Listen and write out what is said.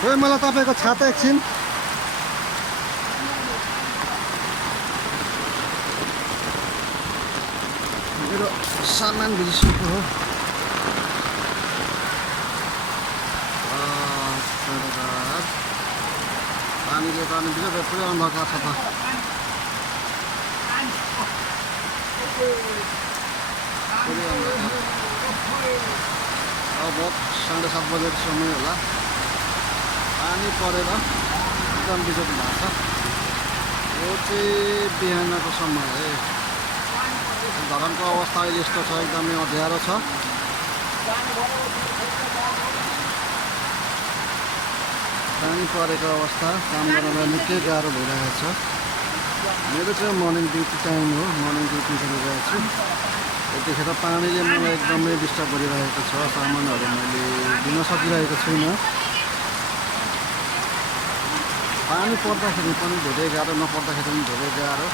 खोइ मलाई तपाईँको छाता एकछिन मेरो सामान भिजिसकेको हो पानीले त अनि बिजोग पुरै अन्धकार छ त पुरै अन्धकार अब 7:30 बजेको समय होला पानी परेर एकदम बिजोग भएको छ यो चाहिँ बिहानको समय है धरनको अवस्था अहिले यस्तो छ एकदमै अँध्यारो छ पानी परेको अवस्था काम गर्नलाई निकै गाह्रो भइरहेको छ मेरो चाहिँ मर्निङ ड्युटी टाइम हो मर्निङ ड्युटी गरिरहेको छु यतिखेर पानीले मलाई एकदमै डिस्टर्ब गरिरहेको छ सामानहरू मैले दिन सकिरहेको छुइनँ पानी पर्दाखेरि पनि धेरै गाह्रो नपर्दाखेरि पनि धेरै गाह्रो